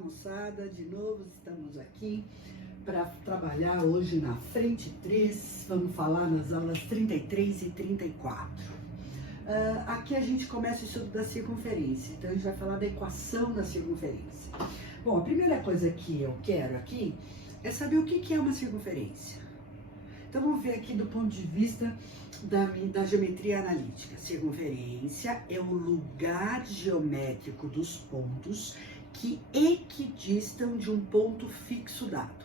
moçada, de novo estamos aqui para trabalhar hoje na frente 3, vamos falar nas aulas 33 e 34. Aqui a gente começa o estudo da circunferência, então a gente vai falar da equação da circunferência. Bom, a primeira coisa que eu quero aqui é saber o que é uma circunferência. Então vamos ver aqui do ponto de vista da geometria analítica. Circunferência é o lugar geométrico dos pontos que equidistam de um ponto fixo dado.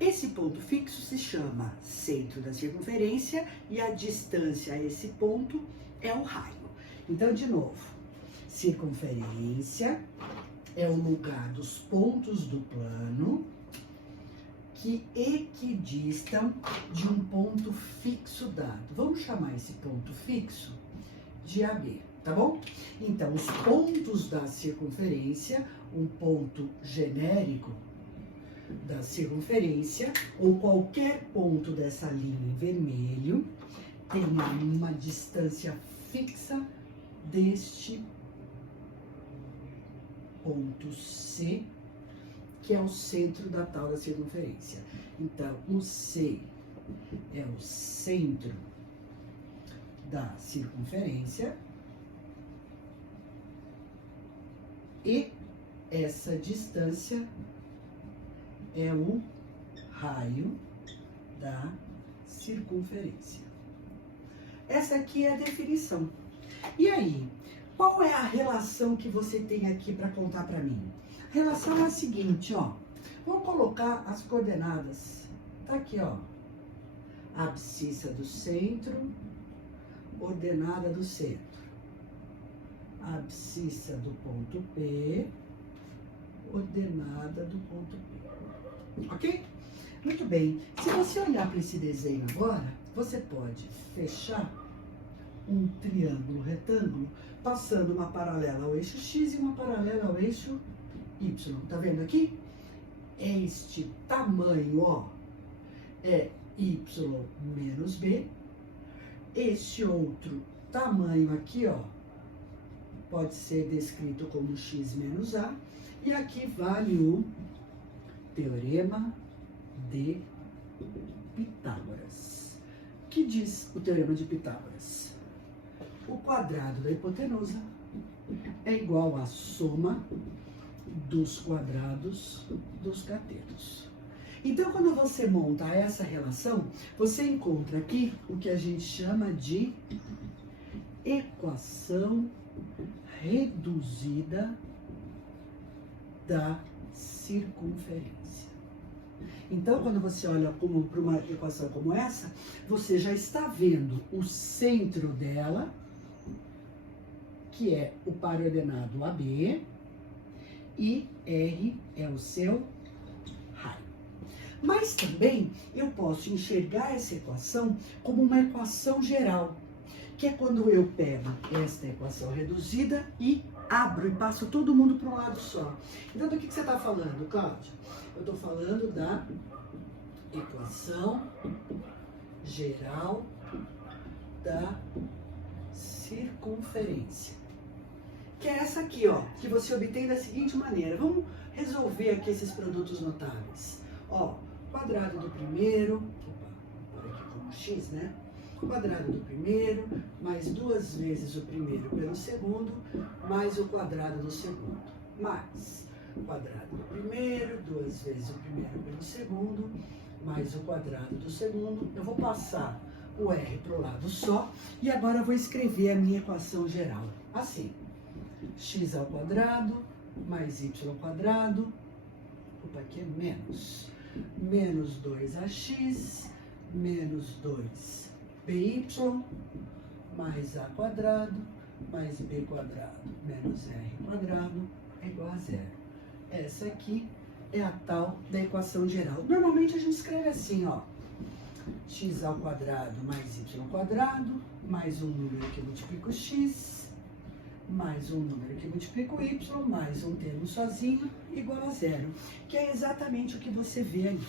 Esse ponto fixo se chama centro da circunferência e a distância a esse ponto é o raio. Então, de novo, circunferência é o lugar dos pontos do plano que equidistam de um ponto fixo dado. Vamos chamar esse ponto fixo de AB, tá bom? Então, os pontos da circunferência, um ponto genérico da circunferência, ou qualquer ponto dessa linha em vermelho, tem uma distância fixa deste ponto C, que é o centro da tal da circunferência. Então, o C é o centro da circunferência e essa distância é o raio da circunferência. Essa aqui é a definição. E aí, qual é a relação que você tem aqui para contar para mim? A relação é a seguinte, ó. Vou colocar as coordenadas. Tá aqui, ó. A abscissa do centro, ordenada do centro. A abscissa do ponto P, ordenada do ponto P. Ok? Muito bem. Se você olhar para esse desenho agora, você pode fechar um triângulo retângulo, passando uma paralela ao eixo X e uma paralela ao eixo Y. Tá vendo aqui? Este tamanho, ó, é Y menos B. Este outro tamanho aqui, ó, pode ser descrito como X menos A. E aqui vale o Teorema de Pitágoras. O que diz o Teorema de Pitágoras? O quadrado da hipotenusa é igual à soma dos quadrados dos catetos. Então, quando você monta essa relação, você encontra aqui o que a gente chama de equação reduzida da circunferência. Então, quando você olha para uma equação como essa, você já está vendo o centro dela, que é o par ordenado AB, e R é o seu raio. Mas também eu posso enxergar essa equação como uma equação geral, que é quando eu pego esta equação reduzida e abro e passo todo mundo para um lado só. Então, do que você está falando, Cláudia? Eu estou falando da equação geral da circunferência. Que é essa aqui, ó, que você obtém da seguinte maneira. Vamos resolver aqui esses produtos notáveis. Ó, quadrado do primeiro, vou pôr aqui como x, né? Quadrado do primeiro, mais duas vezes o primeiro pelo segundo, mais o quadrado do segundo. Mais o quadrado do primeiro, duas vezes o primeiro pelo segundo, mais o quadrado do segundo. Eu vou passar o R para o lado só e agora eu vou escrever a minha equação geral. Assim, x ao quadrado mais y ao quadrado, opa, aqui é menos 2ax menos 2by mais a quadrado mais b quadrado menos r quadrado é igual a zero. Essa aqui é a tal da equação geral. Normalmente a gente escreve assim, ó, x ao quadrado mais y ao quadrado mais um número que multiplica o x mais um número que multiplica o y, mais um termo sozinho, igual a zero. Que é exatamente o que você vê ali,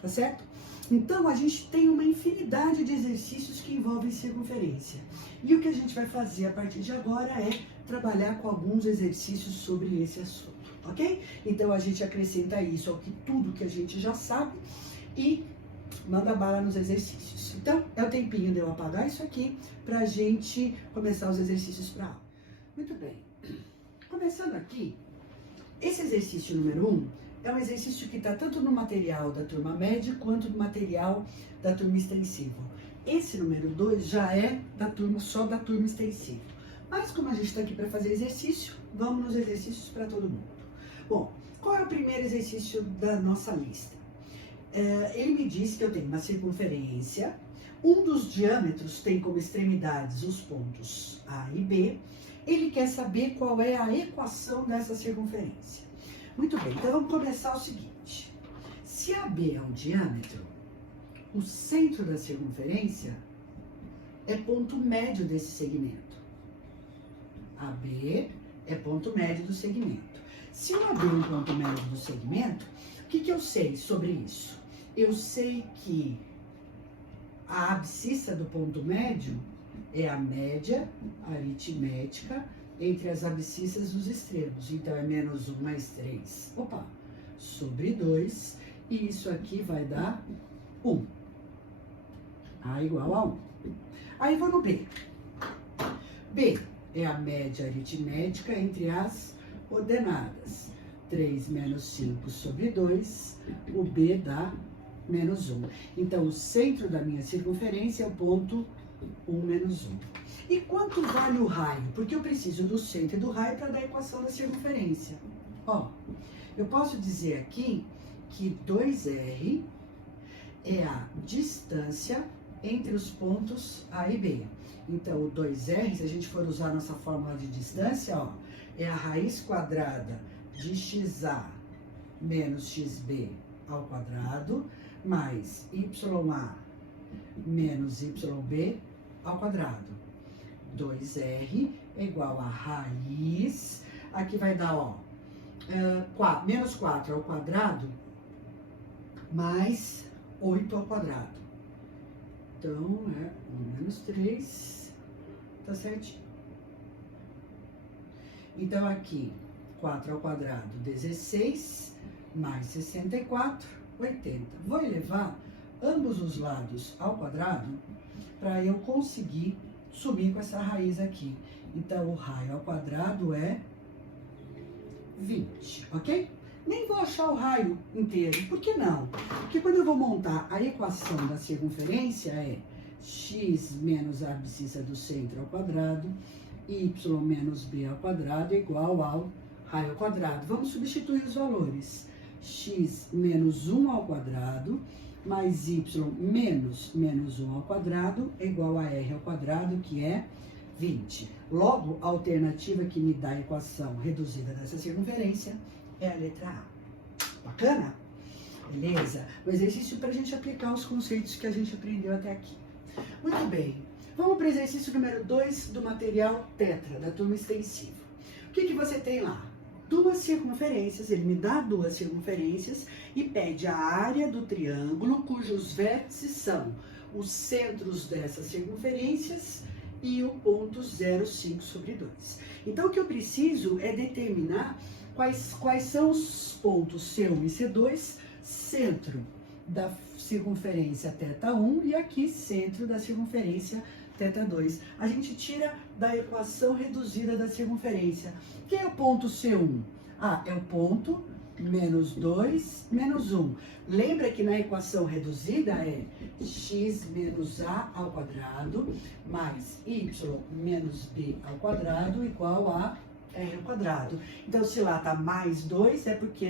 tá certo? Então, a gente tem uma infinidade de exercícios que envolvem circunferência. E o que a gente vai fazer a partir de agora é trabalhar com alguns exercícios sobre esse assunto. ok? Então a gente acrescenta isso ao que tudo que a gente já sabe e manda bala nos exercícios. Então é o tempinho de eu apagar isso aqui pra gente começar os exercícios para aula. Muito bem. Começando aqui, esse exercício número 1 é um exercício que está tanto no material da turma média quanto no material da turma extensiva. Esse número 2 já é só da turma extensiva. Mas como a gente está aqui para fazer exercício, vamos nos exercícios para todo mundo. Bom, qual é o primeiro exercício da nossa lista? Ele me diz que eu tenho uma circunferência, um dos diâmetros tem como extremidades os pontos A e B. Ele quer saber qual é a equação dessa circunferência. Muito bem, então vamos começar o seguinte. Se AB é um diâmetro, o centro da circunferência é ponto médio desse segmento. AB é ponto médio do segmento. Se o AB é um ponto médio do segmento, o que eu sei sobre isso? Eu sei que a abscissa do ponto médio é a média aritmética entre as abscissas dos extremos. Então, é menos 1 mais 3, sobre 2. E isso aqui vai dar 1. A igual a 1. Aí vou no B. B é a média aritmética entre as ordenadas. 3 menos 5 sobre 2. O B dá menos 1. Então, o centro da minha circunferência é o ponto 1 menos 1. E quanto vale o raio? Porque eu preciso do centro e do raio para dar a equação da circunferência. Eu posso dizer aqui que 2R é a distância entre os pontos A e B. Então, o 2R, se a gente for usar a nossa fórmula de distância, é a raiz quadrada de XA menos XB ao quadrado, mais YA menos YB ao quadrado. 2R é igual a raiz, aqui vai dar, menos 4 ao quadrado, mais 8 ao quadrado. Então, 1 menos 3, tá certinho. Então, aqui, 4 ao quadrado, 16, mais 64, 80. Vou elevar ambos os lados ao quadrado para eu conseguir sumir com essa raiz aqui. Então, o raio ao quadrado é 20, ok? Nem vou achar o raio inteiro. Por que não? Porque quando eu vou montar a equação da circunferência é x menos a abscissa do centro ao quadrado, y menos b ao quadrado igual ao raio ao quadrado. Vamos substituir os valores. X menos 1 ao quadrado mais y menos 1 ao quadrado é igual a r ao quadrado, que é 20. Logo, a alternativa que me dá a equação reduzida dessa circunferência é a letra A. Bacana? Beleza? O exercício para a gente aplicar os conceitos que a gente aprendeu até aqui. Muito bem. Vamos para o exercício número 2 do material Tetra, da turma extensiva. O que você tem lá? Duas circunferências, ele me dá duas circunferências e pede a área do triângulo cujos vértices são os centros dessas circunferências e o ponto 0,5 sobre 2. Então, o que eu preciso é determinar quais são os pontos C1 e C2, centro da circunferência θ1 e aqui centro da circunferência θ2. A gente tira da equação reduzida da circunferência. Quem é o ponto C1? É o ponto menos 2 menos 1. Lembra que na equação reduzida é x menos a ao quadrado mais y menos b ao quadrado igual a r ao quadrado. Então, se lá está mais 2, é porque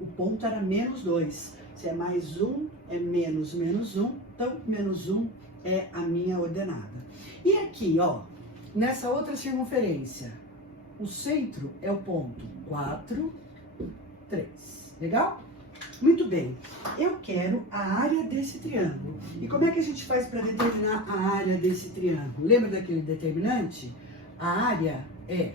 o ponto era menos 2. Se é mais 1, é menos 1. Então, menos 1 é a minha ordenada. E aqui, nessa outra circunferência, o centro é o ponto 4, 3. Legal? Muito bem. Eu quero a área desse triângulo. E como é que a gente faz para determinar a área desse triângulo? Lembra daquele determinante? A área é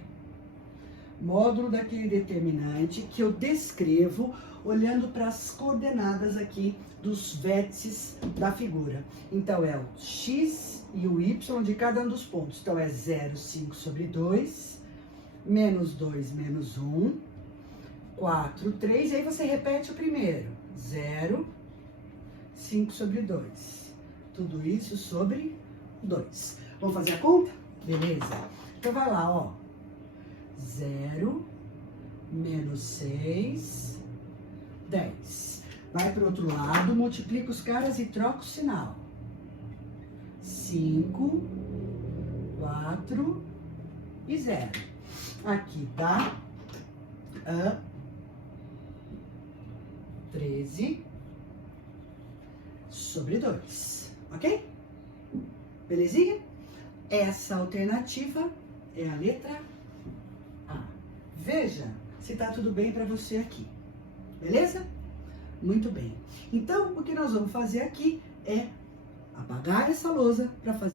módulo daquele determinante que eu descrevo olhando para as coordenadas aqui dos vértices da figura. Então, é o x e o y de cada um dos pontos. Então, é 0,5 sobre 2, menos 2 menos 1, 4, 3, e aí você repete o primeiro. 0, 5 sobre 2. Tudo isso sobre 2. Vamos fazer a conta? Beleza? Então vai lá, ó. 0 menos 6, 10. Vai para o outro lado, multiplica os caras e troca o sinal. 5, 4 e 0. Aqui dá 13 sobre 2, ok? Belezinha? Essa alternativa é a letra A. Veja se tá tudo bem para você aqui, beleza? Muito bem. Então, o que nós vamos fazer aqui é apagar essa lousa para fazer